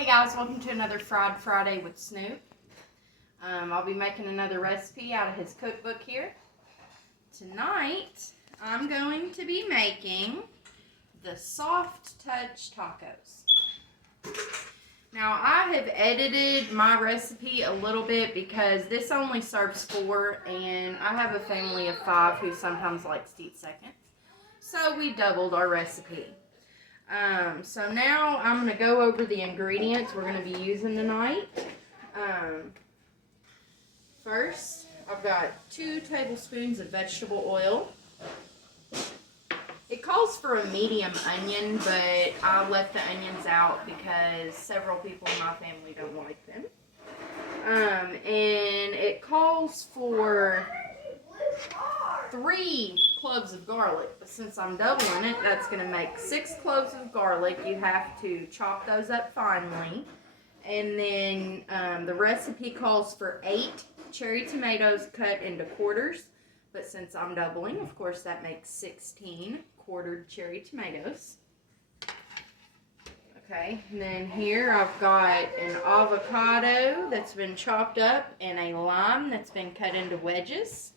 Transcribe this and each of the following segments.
Hey guys, welcome to another Fried Friday with Snoop. I'll be making another recipe out of his cookbook here. Tonight, I'm going to be making the soft touch tacos. Now, I have edited my recipe a little bit because this only serves 4, and I have a family of 5 who sometimes likes to eat second. So we doubled our recipe. So now I'm going to go over the ingredients we're going to be using tonight. First, I've got 2 tablespoons of vegetable oil. It calls for a medium onion, but I left the onions out because several people in my family don't like them. And it calls for 3 cloves of garlic, but since I'm doubling it, that's going to make 6 cloves of garlic. You have to chop those up finely. And then the recipe calls for 8 cherry tomatoes cut into quarters, but since I'm doubling, of course, that makes 16 quartered cherry tomatoes. Okay, and then here I've got an avocado that's been chopped up and a lime that's been cut into wedges.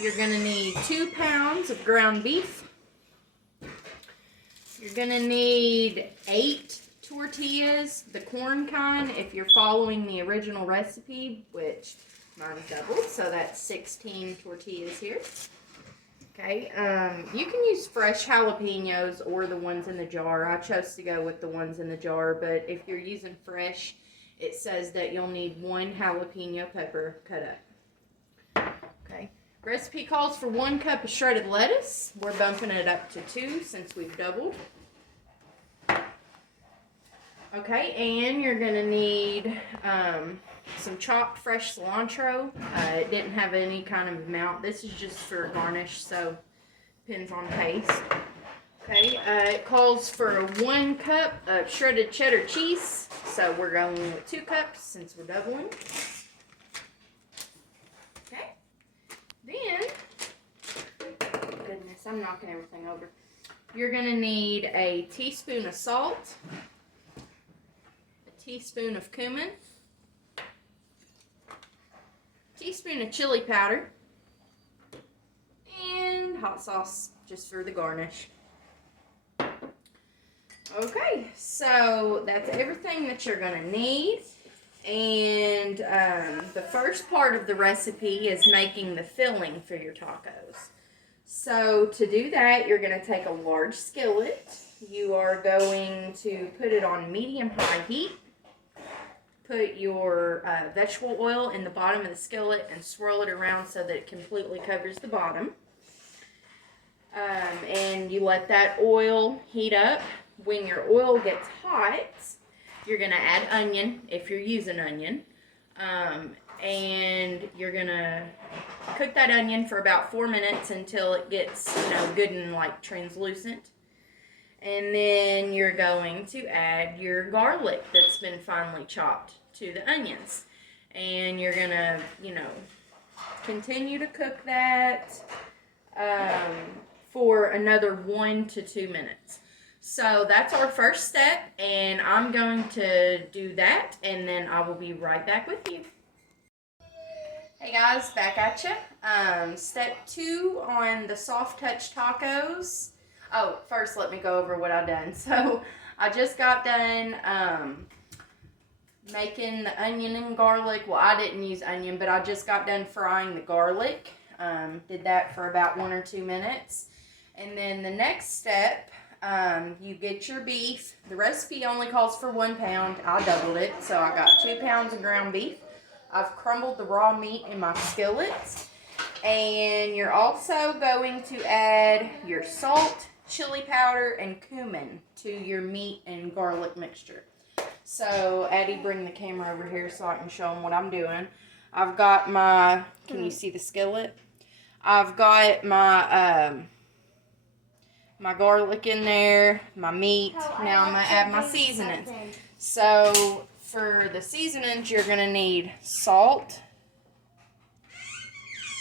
You're going to need 2 pounds of ground beef. You're going to need 8 tortillas, the corn kind, if you're following the original recipe, which mine's doubled, so that's 16 tortillas here. Okay, you can use fresh jalapenos or the ones in the jar. I chose to go with the ones in the jar, but if you're using fresh, it says that you'll need 1 jalapeno pepper cut up. Okay. Recipe calls for 1 cup of shredded lettuce. We're bumping it up to 2 since we've doubled. Okay, and you're going to need some chopped fresh cilantro. It didn't have any kind of amount. This is just for garnish, so depends on taste. Okay, it calls for 1 cup of shredded cheddar cheese. So we're going with 2 cups since we're doubling. Then, goodness, I'm knocking everything over. You're going to need a teaspoon of salt, a teaspoon of cumin, a teaspoon of chili powder, and hot sauce just for the garnish. Okay, so that's everything that you're going to need. And the first part of the recipe is making the filling for your tacos. So to do that, you're going to take a large skillet. You are going to put it on medium-high heat. Put your vegetable oil in the bottom of the skillet and swirl it around so that it completely covers the bottom. And you let that oil heat up. When your oil gets hot, you're going to add onion, if you're using onion, and you're going to cook that onion for about 4 minutes until it gets, good and like translucent. And then you're going to add your garlic that's been finely chopped to the onions. And you're going to, continue to cook that for another 1 to 2 minutes. So that's our first step, and I'm going to do that, and then I will be right back with you. Hey guys, back at you. Step 2 on the soft touch tacos. Oh, first let me go over what I've done. So I just got done making the onion and garlic. Well, I didn't use onion, but I just got done frying the garlic. Did that for about 1 or 2 minutes. And then the next step, you get your beef. The recipe only calls for 1 pound. I doubled it, so I got 2 pounds of ground beef. I've crumbled the raw meat in my skillet. And you're also going to add your salt, chili powder, and cumin to your meat and garlic mixture. So, Addie, bring the camera over here so I can show them what I'm doing. I've got my, can you see the skillet? I've got my, my garlic in there, my meat. Now I'm going to add my seasonings. So for the seasonings, you're going to need salt.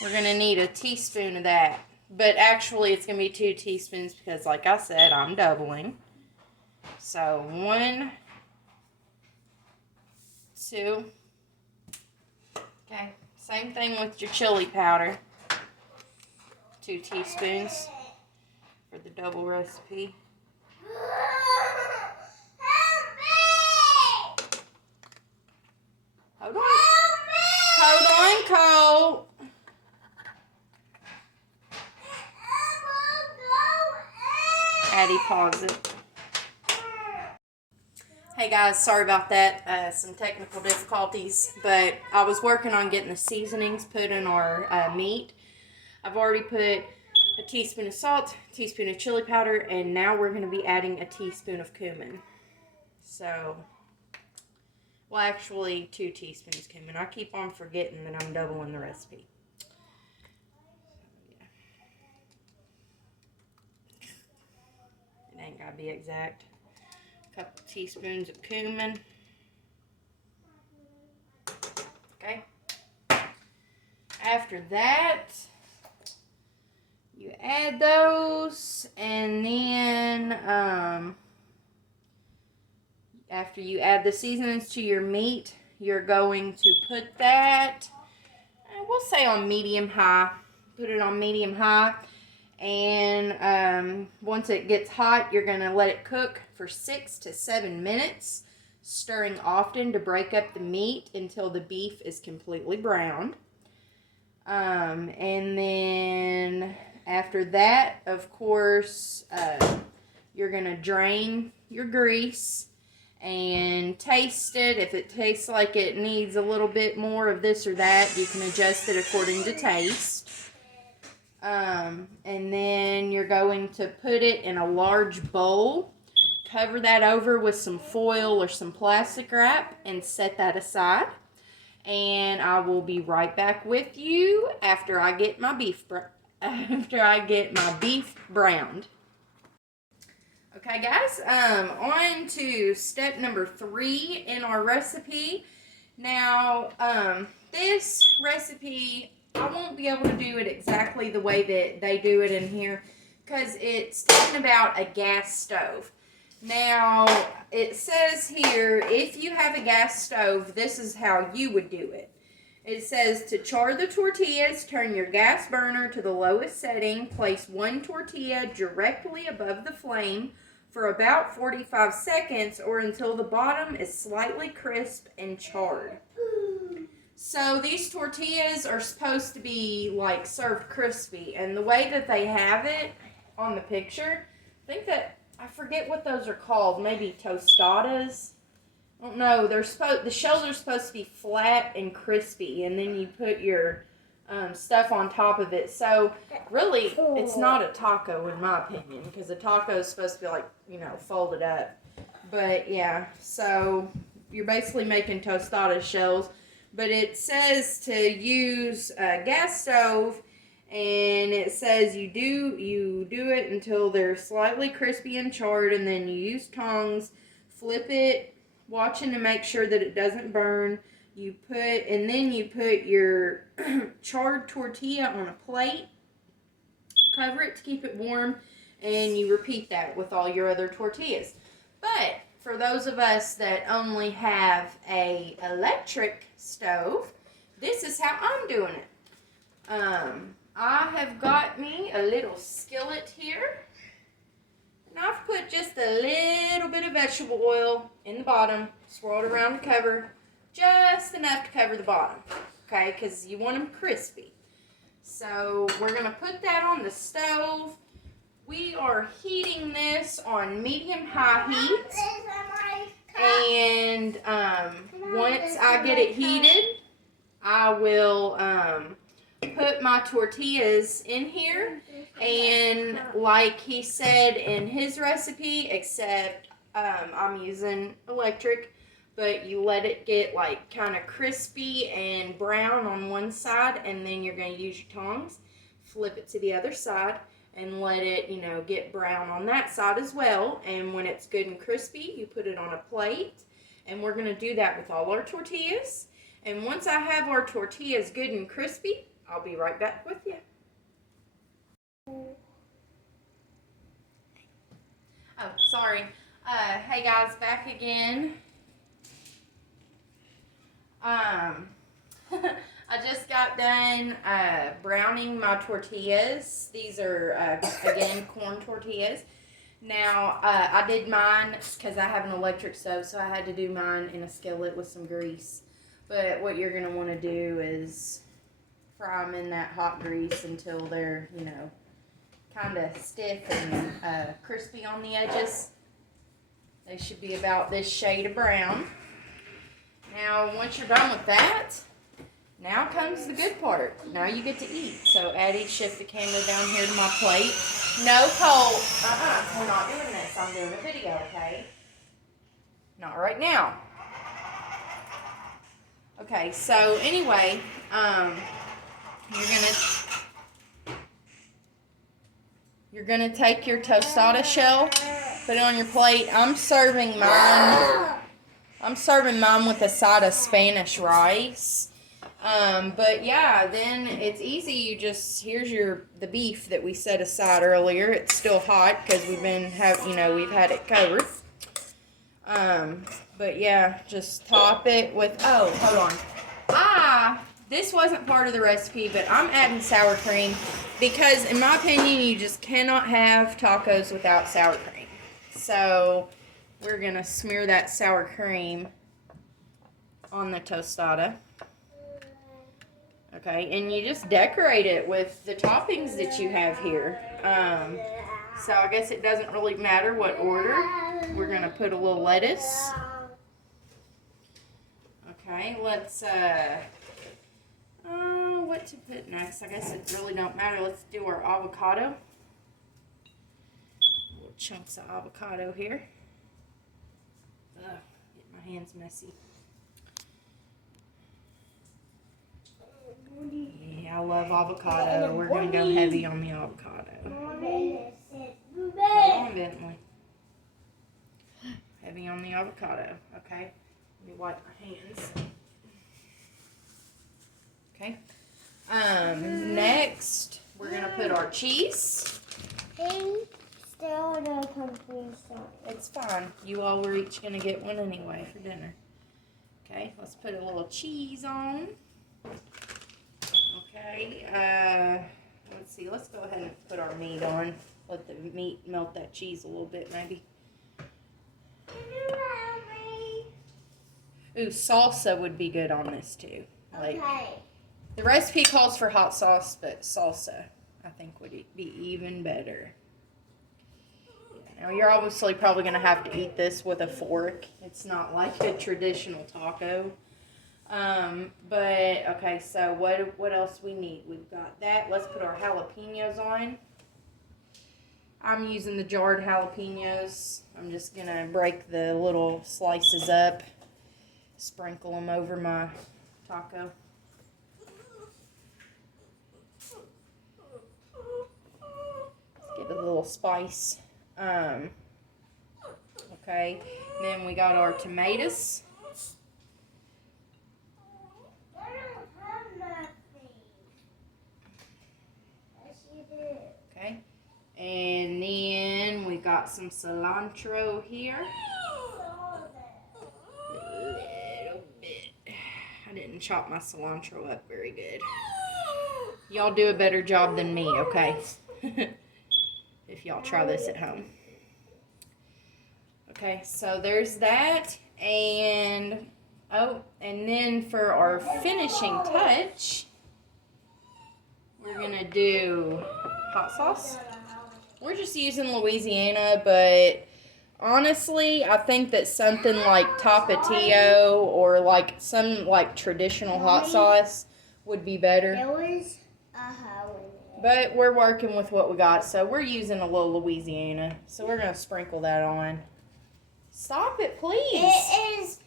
We're going to need a teaspoon of that. But actually, it's going to be 2 teaspoons because, like I said, I'm doubling. So 1, 2. Okay, same thing with your chili powder. 2 teaspoons for the double recipe. Hold on. Hold on, Cole. Addie, pause it. Hey guys, sorry about that. Some technical difficulties, but I was working on getting the seasonings put in our meat. I've already put a teaspoon of salt, a teaspoon of chili powder, and now we're going to be adding a teaspoon of cumin. So, well, actually 2 teaspoons of cumin. I keep on forgetting that I'm doubling the recipe. It ain't got to be exact. A couple teaspoons of cumin. Okay. After that, you add those, and then after you add the seasonings to your meat, you're going to put that, we'll say on medium high. Put it on medium high, and once it gets hot, you're going to let it cook for 6 to 7 minutes, stirring often to break up the meat until the beef is completely browned. And then after that, of course, you're going to drain your grease and taste it. If it tastes like it needs a little bit more of this or that, you can adjust it according to taste. And then you're going to put it in a large bowl, cover that over with some foil or some plastic wrap, and set that aside. And I will be right back with you after I get my beef browned. Okay, guys, on to step number 3 in our recipe. Now, this recipe, I won't be able to do it exactly the way that they do it in here because it's talking about a gas stove. Now, it says here, if you have a gas stove, this is how you would do it. It says to char the tortillas, turn your gas burner to the lowest setting, place 1 tortilla directly above the flame for about 45 seconds or until the bottom is slightly crisp and charred. So these tortillas are supposed to be like served crispy, and the way that they have it on the picture, I forget what those are called. Maybe tostadas. I don't know. The shells are supposed to be flat and crispy, and then you put your stuff on top of it. So really, it's not a taco in my opinion, because a taco is supposed to be like, folded up. But yeah, so you're basically making tostada shells. But it says to use a gas stove. And it says you do it until they're slightly crispy and charred, and then you use tongs, flip it, watching to make sure that it doesn't burn. And then you put your charred tortilla on a plate, cover it to keep it warm, and you repeat that with all your other tortillas. But for those of us that only have a electric stove, this is how I'm doing it. I have got me a little skillet here, and I've put just a little bit of vegetable oil in the bottom, swirled around the cover, just enough to cover the bottom, okay, because you want them crispy. So we're going to put that on the stove. We are heating this on medium-high heat, and once I get it heated, I will put my tortillas in here, and like he said in his recipe, except I'm using electric, but you let it get like kind of crispy and brown on one side, and then you're going to use your tongs, flip it to the other side, and let it, get brown on that side as well. And when it's good and crispy, you put it on a plate, and we're going to do that with all our tortillas. And once I have our tortillas good and crispy, I'll be right back with you. Oh, sorry. Hey guys, back again. I just got done browning my tortillas. These are, again, corn tortillas. Now, I did mine because I have an electric stove, so I had to do mine in a skillet with some grease. But what you're going to want to do is fry them in that hot grease until they're, you know, kind of stiff and crispy on the edges. They should be about this shade of brown. Now, once you're done with that, now comes the good part. Now you get to eat. So, Addie, shift the camera down here to my plate. No cold. We're not doing this. I'm doing a video, okay? Not right now. Okay, so anyway, you're gonna take your tostada shell, put it on your plate. I'm serving mine with a side of Spanish rice. But yeah, then it's easy. You just, here's the beef that we set aside earlier. It's still hot because we've had it covered. But yeah, just top it with, oh, hold on. This wasn't part of the recipe, but I'm adding sour cream because in my opinion, you just cannot have tacos without sour cream. So we're gonna smear that sour cream on the tostada. Okay, and you just decorate it with the toppings that you have here. So I guess it doesn't really matter what order. We're gonna put a little lettuce. Okay, let's what to put next? I guess it really don't matter. Let's do our avocado. Little chunks of avocado here. Ugh, get my hands messy. Yeah, I love avocado. We're going to go heavy on the avocado. Hold on, Bentley. Heavy on the avocado. Okay. Let me wipe my hands. Okay. Next, we're going to put our cheese. It's fine. You all were each going to get one anyway for dinner. Okay, let's put a little cheese on. Okay, let's see. Let's go ahead and put our meat on. Let the meat melt that cheese a little bit, maybe. Ooh, salsa would be good on this too. Like, okay. The recipe calls for hot sauce, but salsa, I think, would be even better. Now, you're obviously probably going to have to eat this with a fork. It's not like a traditional taco. But, okay, so what else we need? We've got that. Let's put our jalapenos on. I'm using the jarred jalapenos. I'm just going to break the little slices up, sprinkle them over my taco. Let's get a little spice. Okay, then we got our tomatoes. Okay, and then we got some cilantro here. A little bit. I didn't chop my cilantro up very good. Y'all do a better job than me, okay? If y'all try this at home. Okay, so there's that. And, oh, and then for our finishing touch, we're going to do hot sauce. We're just using Louisiana, but honestly, I think that something like Tapatio or like some like traditional hot sauce would be better. There was a hoe in it. But we're working with what we got, so we're using a little Louisiana. So we're going to sprinkle that on. Stop it, please.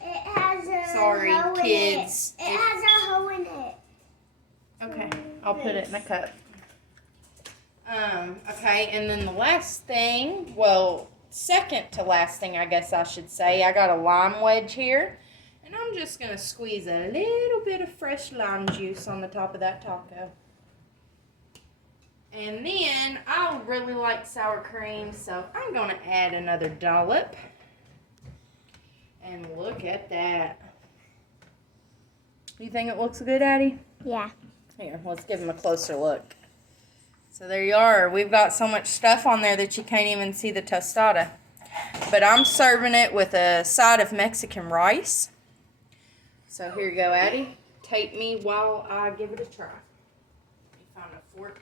It has a Sorry, hoe kids. In it. It has a hoe in it. Okay, I'll put it in a cup. Okay, and then the last thing, well, second to last thing, I guess I should say, I got a lime wedge here. And I'm just going to squeeze a little bit of fresh lime juice on the top of that taco. And then I really like sour cream, so I'm going to add another dollop. And look at that. You think it looks good, Addie? Yeah. Here, let's give them a closer look. So there you are. We've got so much stuff on there that you can't even see the tostada. But I'm serving it with a side of Mexican rice. So here you go, Addie. Take me while I give it a try. Let me find a fork.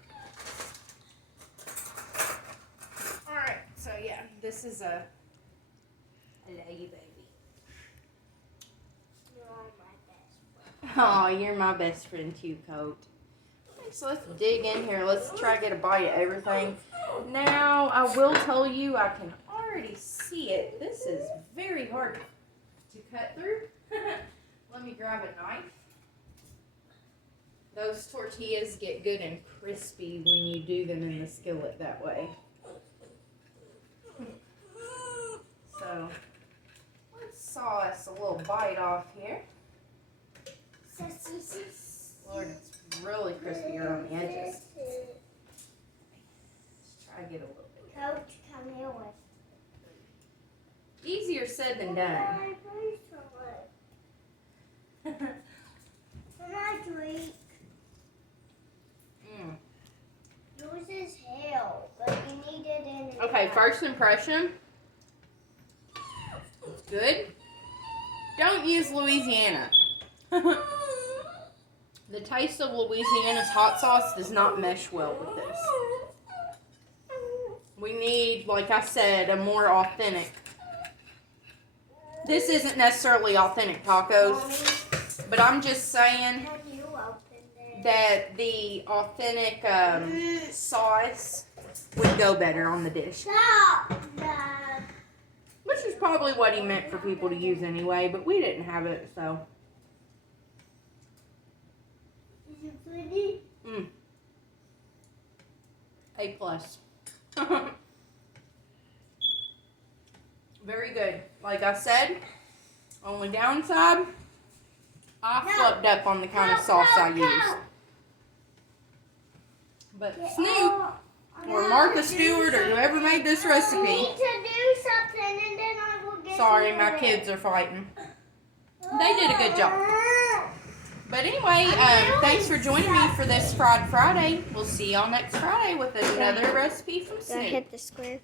Alright, so yeah, this is a lady baby. Oh, you're my best friend too, Coat. Okay, so let's dig in here. Let's try to get a bite of everything. Now, I will tell you, I can already see it. This is very hard to cut through. Let me grab a knife. Those tortillas get good and crispy when you do them in the skillet that way. So, let's saw us a little bite off here. Lord, it's really crispy around the edges. Let's try to get a little bit. Coach, come here with. Easier said than done. Yours is hell, but you need it in. Okay, first impression. It's good. Don't use Louisiana. The taste of Louisiana's hot sauce does not mesh well with this. We need, like I said, a more authentic. This isn't necessarily authentic tacos, but I'm just saying that the authentic sauce would go better on the dish. Which is probably what he meant for people to use anyway, but we didn't have it, so. Is it pretty? A+. Very good. Like I said, only downside, I flubbed up on the kind of sauce I used. But Snoop, or Martha Stewart, or whoever made this recipe. I need to do something and then I will get. Sorry, my kids are fighting. They did a good job. But anyway, thanks for joining me for this Fried Friday. We'll see y'all next Friday with another recipe from Snoop. Hit the square.